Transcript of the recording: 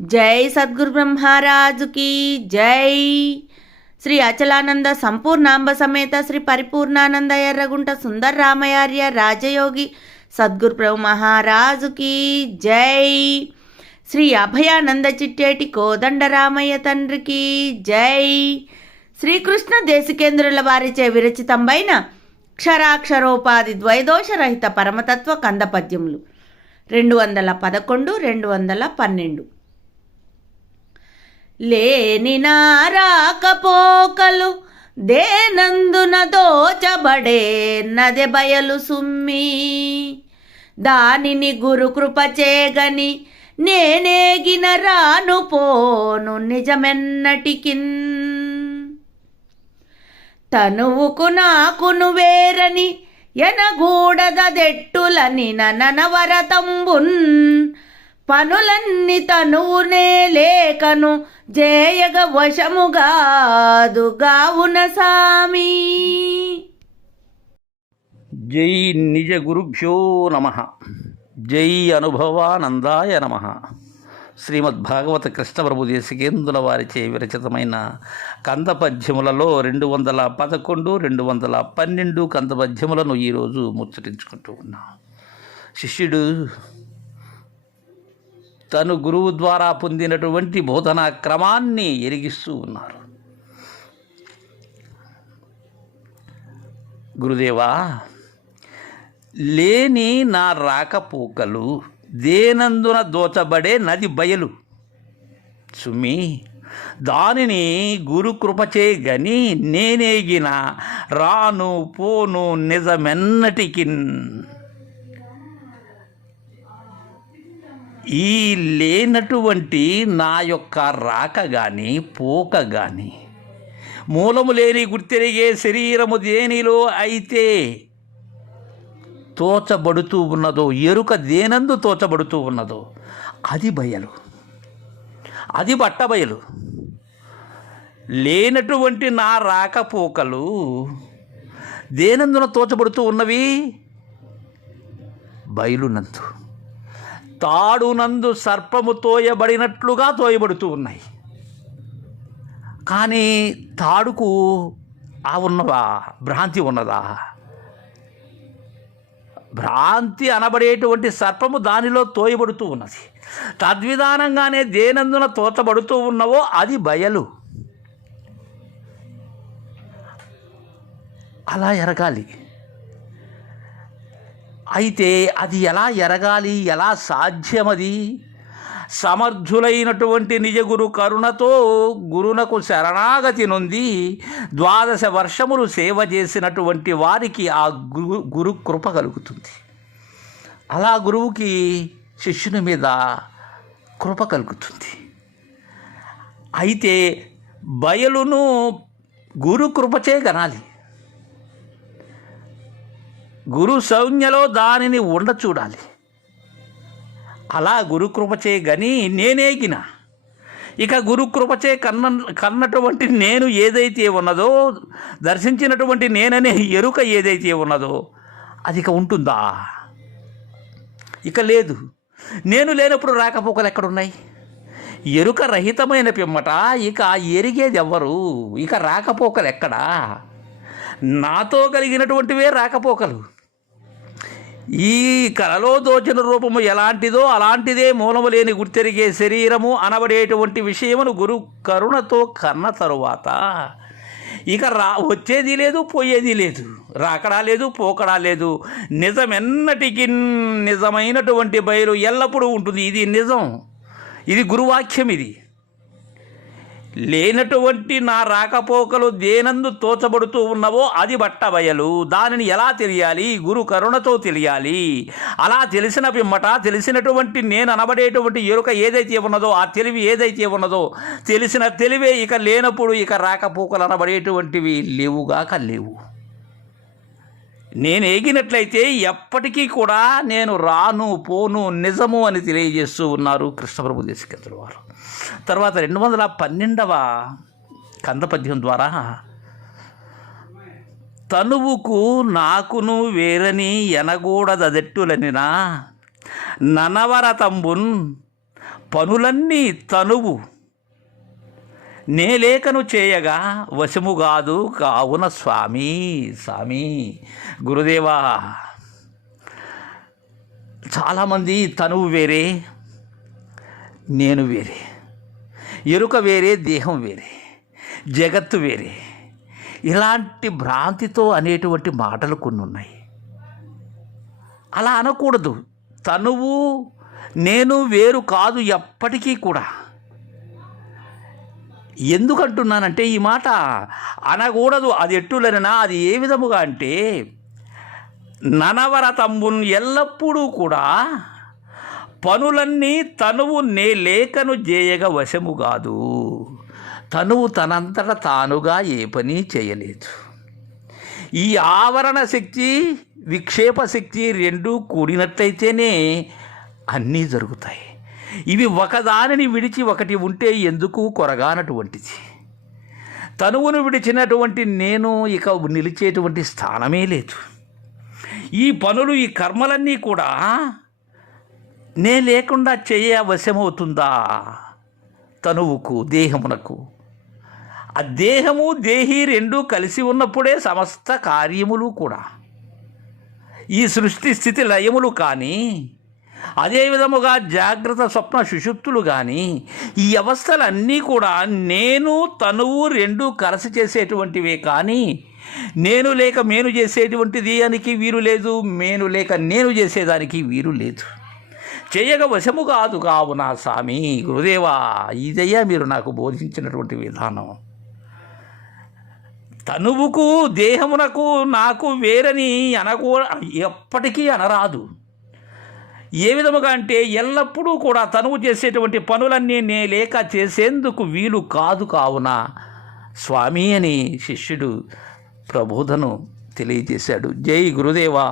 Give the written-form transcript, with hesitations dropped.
జై సద్గురు బ్రహ్మరాజుకి జై. శ్రీ అచలానంద సంపూర్ణాంబ సమేత శ్రీ పరిపూర్ణానంద ఎర్రగుంట సుందర రామయార్య రాజయోగి సద్గురు ప్రభు మహారాజుకి జై. శ్రీ అభయానంద చిట్టేటి కోదండరామయ్య తండ్రికి జై. శ్రీకృష్ణ దేశికేంద్రుల వారిచే విరచితంబైన క్షరాక్షరోపాధి ద్వైదోషరహిత పరమతత్వ కందపద్యములు 211, 212. లేని నారాకపోకలు దేనందున దోచబడే నదె బయలు సుమ్మి, దానిని గురు కృపచేగని నేనేగిన రాను పోను నిజమెన్నటికిన్. తనువుకు నాకును వేరని ఎనగూడదెట్టులని ననవరతంబున్, పనులన్నీ తనువునే లేకను జేయగ వశముగాదు గావున సామి. జై నిజ గురుభ్యో నమః. జై అనుభవానందాయ నమః. శ్రీమద్భాగవత కృష్ణప్రభు దేశికేంద్రుల వారిచే విరచితమైన కందపద్యములలో 211, 212 కందపద్యములను ఈరోజు ముచ్చటించుకుంటూ ఉన్నాం. శిష్యుడు తను గురువు ద్వారా పొందినటువంటి బోధనా క్రమాన్ని ఎరిగిస్తూ ఉన్నారు. గురుదేవా, లేని నా రాకపోకలు దేనందున దోచబడే నది బయలు సుమి, దానిని గురు కృపచే గని నేనేగిన రాను పోను నిజమెన్నటికిన్. ఈ లేనటువంటి నా యొక్క రాక కానీ పోక కానీ, మూలము లేని గుర్తెరిగే శరీరము దేనిలో అయితే తోచబడుతూ ఉన్నదో, ఎరుక దేనందు తోచబడుతూ ఉన్నదో అది బయలు, అది బట్టబయలు. లేనటువంటి నా రాకపోకలు దేనందున తోచబడుతూ ఉన్నవి? బయలునందు, తాడునందు సర్పము తోయబడినట్లుగా తోయబడుతూ ఉన్నాయి. కానీ తాడుకు ఉన్నవా? భ్రాంతి ఉన్నదా? భ్రాంతి అనబడేటువంటి సర్పము దానిలో తోయబడుతూ ఉన్నది. తద్విధానంగానే దేనందున తోచబడుతూ ఉన్నవో అది బయలు. అలా ఎరగాలి. అయితే అది ఎలా ఎరగాలి? ఎలా సాధ్యమది? సమర్థులైనటువంటి నిజగురు కరుణతో గురునకు శరణాగతి నొంది 12 వర్షములు సేవ చేసినటువంటి వారికి ఆ గురు కృప కలుగుతుంది. అలా గురువుకి శిష్యుని మీద కృప కలుగుతుంది. అయితే బయలును గురు కృపచే గనాలి. గురు సౌజ్ఞలో దానిని ఉండ చూడాలి. అలా గురుకృపచే గని నేనేగిన, ఇక గురుకృపచే కన్నటువంటి నేను ఏదైతే ఉన్నదో, దర్శించినటువంటి నేననే ఎరుక ఏదైతే ఉన్నదో అది ఇక ఉంటుందా? ఇక లేదు. నేను లేనప్పుడు రాకపోకలు ఎక్కడున్నాయి? ఎరుక రహితమైన పిమ్మట ఇక ఎరిగేది ఎవ్వరు? ఇక రాకపోకలు ఎక్కడా? నాతో కలిగినటువంటివే రాకపోకలు. ఈ కలలో దోచిన రూపము ఎలాంటిదో అలాంటిదే మూలము లేని గుర్తెరిగే శరీరము అనబడేటువంటి విషయమును గురు కరుణతో కన్న తరువాత ఇక వచ్చేది లేదు, పోయేది లేదు, రాకడా లేదు, పోకడా లేదు. నిజమెన్నటికి నిజమైనటువంటి బయలు ఎల్లప్పుడూ ఉంటుంది. ఇది నిజం, ఇది గురువాక్యం. ఇది లేనటువంటి నా రాకపోకలు దేనందు తోచబడుతూ ఉన్నవో అది బట్టబయలు. దానిని ఎలా తెలియాలి? గురు కరుణతో తెలియాలి. అలా తెలిసిన పిమ్మట తెలిసినటువంటి నేను అనబడేటువంటి ఎరుక ఏదైతే ఉన్నదో, ఆ తెలివి ఏదైతే ఉన్నదో, తెలిసిన తెలివే ఇక లేనప్పుడు ఇక రాకపోకలు అనబడేటువంటివి లేవుగాక లేవు. నేను ఏగినట్లయితే ఎప్పటికీ కూడా నేను రాను పోను నిజము అని తెలియజేస్తూ ఉన్నారు కృష్ణప్రభు దేశికేంద్రుల వారు. తర్వాత 212వ కందపద్యం ద్వారా తనువుకు నాకును వేరని ఎనగూడదెట్టులనినా ననవరతంబున్, పనులన్నీ తనువు నేలేకను చేయగా వశము కాదు కావున స్వామి. స్వామి గురుదేవా, చాలామంది తనువు వేరే, నేను వేరే, ఎరుక వేరే, దేహం వేరే, జగత్తు వేరే, ఇలాంటి భ్రాంతితో అనేటువంటి మాటలు కొన్ని ఉన్నాయి. అలా అనకూడదు. తనువు నేను వేరు కాదు ఎప్పటికీ కూడా. ఎందుకంటున్నానంటే ఈ మాట అనకూడదు. అది ఎట్టులననా, అది ఏ విధముగా అంటే ననవరతంబున్ ఎల్లప్పుడూ కూడా పనులన్నీ తనువు నే లేఖను చేయగ వశము కాదు. తనువు తనంతట తానుగా ఏ పని చేయలేదు. ఈ ఆవరణ శక్తి విక్షేప శక్తి రెండూ కూడినట్లయితేనే అన్నీ జరుగుతాయి. ఇవి ఒకదానిని విడిచి ఒకటి ఉంటే ఎందుకు కొరగానటువంటిది. తనువును విడిచినటువంటి నేను ఇక నిలిచేటువంటి స్థానమే లేదు. ఈ పనులు ఈ కర్మలన్నీ కూడా నే లేకుండా చేయవశమవుతుందా తనువుకు, దేహమునకు? ఆ దేహము దేహి రెండూ కలిసి ఉన్నప్పుడే సమస్త కార్యములు కూడా, ఈ సృష్టి స్థితి లయములు కానీ, అదే విధముగా జాగ్రత్త స్వప్న సుషుప్తులు కానీ, ఈ అవస్థలన్నీ కూడా నేను తనువు రెండూ కలిసి చేసేటువంటివే కానీ నేను లేక మేను చేసేటువంటిది దానికి వీలు లేదు, మేను లేక నేను చేసేదానికి వీలు లేదు. చేయగ వశము కాదు కావున స్వామి గురుదేవా, ఇదయ్యా మీరు నాకు బోధించినటువంటి విధానం. తనువుకు దేహమునకు నాకు వేరని ఎప్పటికీ అనరాదు. ఏ విధముగా అంటే ఎల్లప్పుడూ కూడా తనువు చేసేటువంటి పనులన్నీ నే లేక చేసేందుకు వీలు కాదు కావున స్వామి అని శిష్యుడు ప్రబోధను తెలియజేశాడు. జై గురుదేవా.